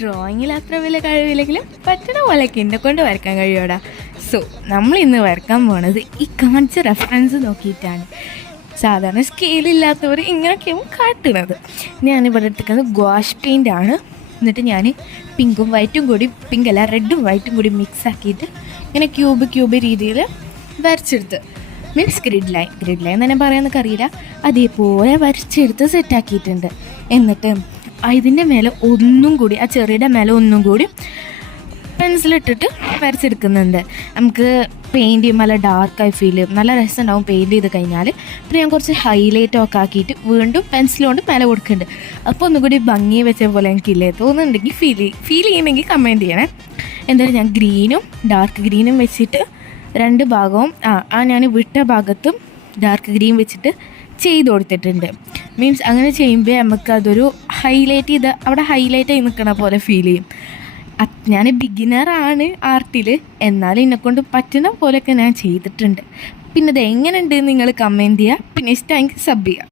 ഡ്രോയിങ്ങിൽ അത്ര വലിയ കഴിവില്ലെങ്കിലും പറ്റണ പോലെയൊക്കെ എന്നെ കൊണ്ട് വരയ്ക്കാൻ കഴിയോടാ. സോ നമ്മൾ ഇന്ന് വരയ്ക്കാൻ പോണത് ഈ കാണിച്ച റെഫറൻസ് നോക്കിയിട്ടാണ്. സാധാരണ സ്കെയിലില്ലാത്തവർ ഇങ്ങനെയൊക്കെയാണ് കാട്ടുന്നത്. ഞാനിവിടെ എടുത്തിരിക്കുന്നത് ഗുവാഷ് പെയിൻ്റ് ആണ്. എന്നിട്ട് ഞാൻ പിങ്കും വൈറ്റും കൂടി, പിങ്കല്ല റെഡും വൈറ്റും കൂടി മിക്സ് ആക്കിയിട്ട് ഇങ്ങനെ ക്യൂബ് രീതിയിൽ വരച്ചെടുത്ത്, മീൻസ് ഗ്രിഡ് ലൈൻ തന്നെ പറയാമെന്നൊക്കെ അറിയില്ല, അതേപോലെ വരച്ചെടുത്ത് സെറ്റാക്കിയിട്ടുണ്ട്. എന്നിട്ട് ഇതിൻ്റെ മേലെ ഒന്നും കൂടി, ആ ചെറിയുടെ മേലെ ഒന്നും കൂടി പെൻസിലിട്ടിട്ട് വരച്ചെടുക്കുന്നുണ്ട്. നമുക്ക് പെയിൻറ്റ് ചെയ്യുമ്പോൾ നല്ല ഡാർക്കായി ഫീൽ ചെയ്യും, നല്ല രസമുണ്ടാവും പെയിൻറ്റ് ചെയ്ത് കഴിഞ്ഞാൽ. പിന്നെ ഞാൻ കുറച്ച് ഹൈലൈറ്റൊക്കെ ആക്കിയിട്ട് വീണ്ടും പെൻസിലുകൊണ്ട് മേലെ കൊടുക്കുന്നുണ്ട്. അപ്പോൾ ഒന്നുകൂടി ഭംഗി വെച്ച പോലെ എനിക്കില്ലേ തോന്നുന്നുണ്ടെങ്കിൽ ഫീൽ ചെയ്യണമെങ്കിൽ കമൻറ്റ് ചെയ്യണേ. എന്തായാലും ഞാൻ ഗ്രീനും ഡാർക്ക് ഗ്രീനും വെച്ചിട്ട് രണ്ട് ഭാഗവും ഞാൻ വിട്ട ഭാഗത്തും ഡാർക്ക് ഗ്രീൻ വെച്ചിട്ട് ചെയ്ത് കൊടുത്തിട്ടുണ്ട്. മീൻസ് അങ്ങനെ ചെയ്യുമ്പോൾ നമുക്കതൊരു ഹൈലൈറ്റ് ചെയ്ത് അവിടെ ഹൈലൈറ്റ് ആയി നിൽക്കണ പോലെ ഫീൽ ചെയ്യും. ഞാൻ ബിഗിനറാണ് ആർട്ടിൽ, എന്നാലും എന്നെക്കൊണ്ട് പറ്റുന്ന പോലെയൊക്കെ ഞാൻ ചെയ്തിട്ടുണ്ട്. പിന്നെ ഇത് എങ്ങനെയുണ്ട് നിങ്ങൾ കമൻറ്റ് ചെയ്യുക. പിന്നെ ഇഷ്ടമെങ്കിൽ സബ് ചെയ്യുക.